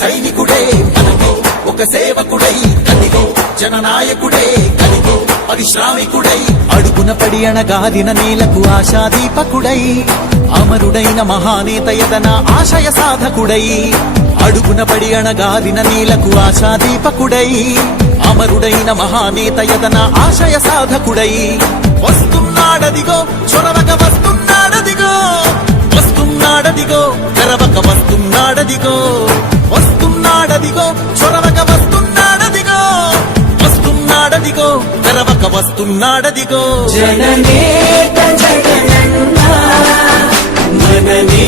సైనికుడే మనకే ఒక సేవకుడై కదిగో జననాయకుడే కదిగో పరిశ్రామికుడై అడుగున పడి అణగాదిన నేలకు ఆశాదీపకుడై అమరుడైన మహానేత యతన ఆశయ సాధకుడై అడుగున పడి అణగాదిన నేలకు ఆశాదీపకుడై అమరుడైన మహానేత యతన ఆశయ సాధకుడై వస్తున్నాడదిగో చొరవక వస్తున్నాడదిగో వస్తున్నాడదిగో తెరవక వస్తున్నాడదిగో వస్తున్నాడదిగో చొరవక వస్తున్నాడదిగో వస్తున్నాడదిగో తెరవక వస్తున్నాడదిగో జననేత జగనన్నా మననే